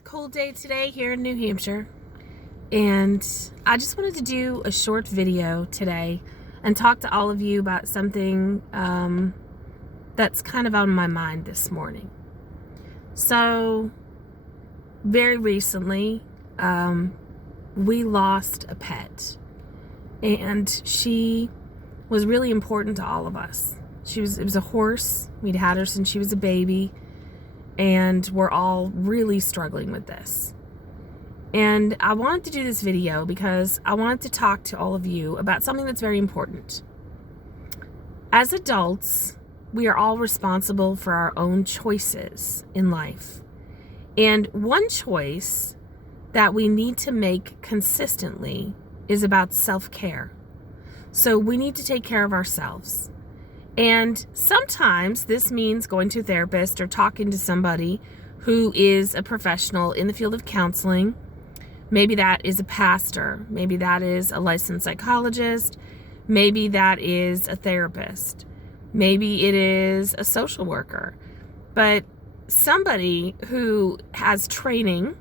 It's a cold day today here in New Hampshire, and I just wanted to do a short video today and talk to all of you about something that's kind of on my mind this morning. So, very recently, we lost a pet, and she was really important to all of us. It was a horse. We'd had her since she was a baby, and we're all really struggling with this. And I wanted to do this video because I wanted to talk to all of you about something that's very important. As adults, we are all responsible for our own choices in life. And one choice that we need to make consistently is about self-care. So we need to take care of ourselves. And sometimes this means going to a therapist or talking to somebody who is a professional in the field of counseling. Maybe that is a pastor. Maybe that is a licensed psychologist. Maybe that is a therapist. Maybe it is a social worker. But somebody who has training,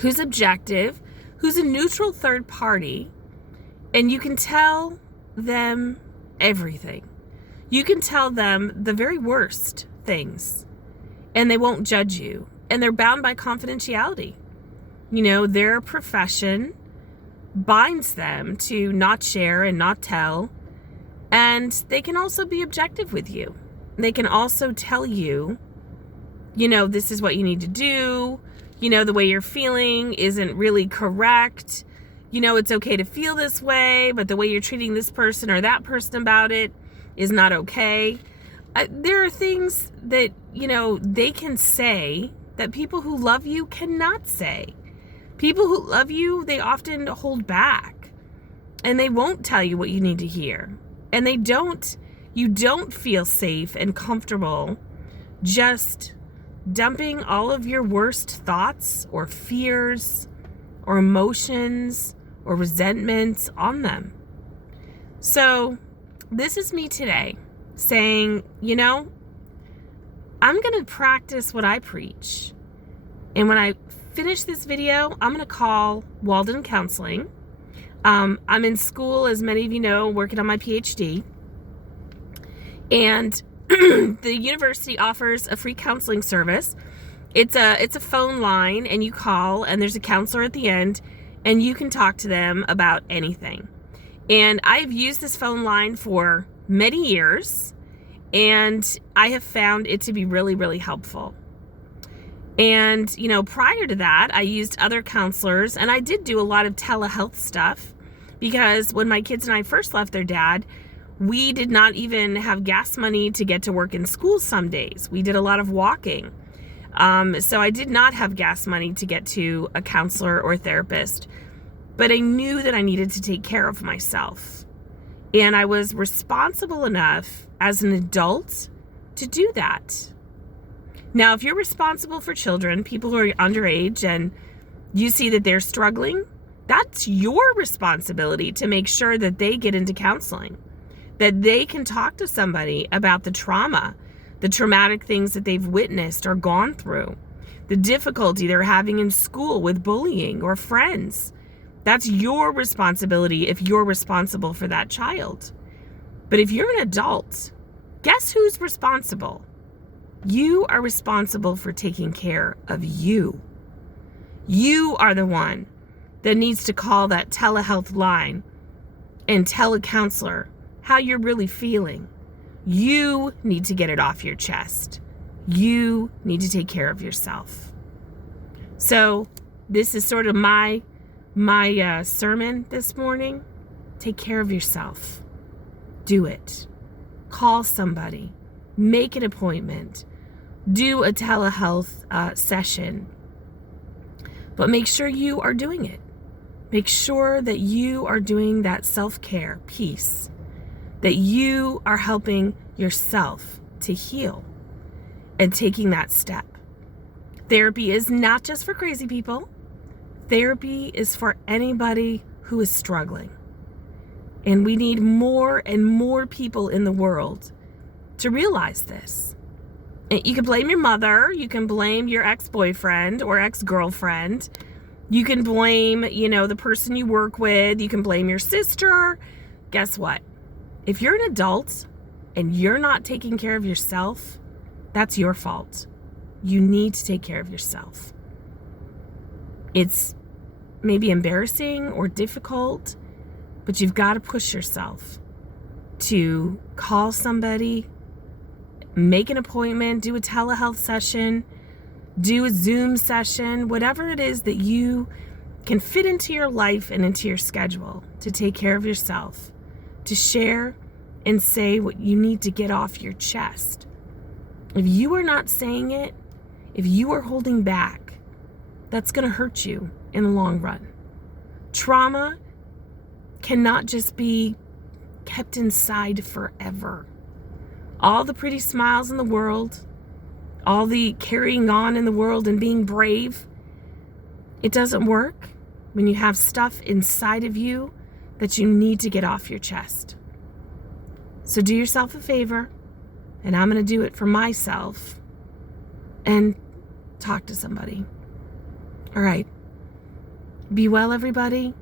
who's objective, who's a neutral third party, and you can tell them everything. You can tell them the very worst things, and they won't judge you. And they're bound by confidentiality. You know, their profession binds them to not share and not tell. And they can also be objective with you. They can also tell you, you know, this is what you need to do. You know, the way you're feeling isn't really correct. You know, it's okay to feel this way, but the way you're treating this person or that person about it is not okay. There are things that, you know, they can say that people who love you cannot say. People who love you, they often hold back, and they won't tell you what you need to hear. And you don't feel safe and comfortable just dumping all of your worst thoughts or fears or emotions or resentments on them. So this is me today saying, you know, I'm going to practice what I preach. And when I finish this video, I'm going to call Walden Counseling. I'm in school, as many of you know, working on my PhD. And the university offers a free counseling service. It's a phone line, and you call, and there's a counselor at the end, and you can talk to them about anything. And I've used this phone line for many years, and I have found it to be really, really helpful. And, you know, prior to that, I used other counselors, and I did do a lot of telehealth stuff, because when my kids and I first left their dad, we did not even have gas money to get to work in school some days. We did a lot of walking. So I did not have gas money to get to a counselor or a therapist, but I knew that I needed to take care of myself. And I was responsible enough as an adult to do that. Now, if you're responsible for children, people who are underage, and you see that they're struggling, that's your responsibility to make sure that they get into counseling, that they can talk to somebody about the trauma, the traumatic things that they've witnessed or gone through, the difficulty they're having in school with bullying or friends. That's your responsibility if you're responsible for that child. But if you're an adult, guess who's responsible? You are responsible for taking care of you. You are the one that needs to call that telehealth line and tell a counselor how you're really feeling. You need to get it off your chest. You need to take care of yourself. So this is sort of my sermon this morning. Take care of yourself. Do it. Call somebody. Make an appointment. Do a telehealth session. But make sure you are doing it. Make sure that you are doing that self-care piece. That you are helping yourself to heal and taking that step. Therapy is not just for crazy people. Therapy is for anybody who is struggling. And we need more and more people in the world to realize this. You can blame your mother. You can blame your ex-boyfriend or ex-girlfriend. You can blame, the person you work with. You can blame your sister. Guess what? If you're an adult and you're not taking care of yourself, that's your fault. You need to take care of yourself. It's maybe embarrassing or difficult, but you've got to push yourself to call somebody, make an appointment, do a telehealth session, do a Zoom session, whatever it is that you can fit into your life and into your schedule to take care of yourself, to share and say what you need to get off your chest. If you are not saying it, if you are holding back, that's going to hurt you in the long run. Trauma cannot just be kept inside forever. All the pretty smiles in the world, all the carrying on in the world and being brave, it doesn't work when you have stuff inside of you that you need to get off your chest. So do yourself a favor, and I'm going to do it for myself, and talk to somebody. All right. Be well, everybody.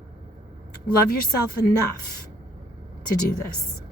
Love yourself enough to do this.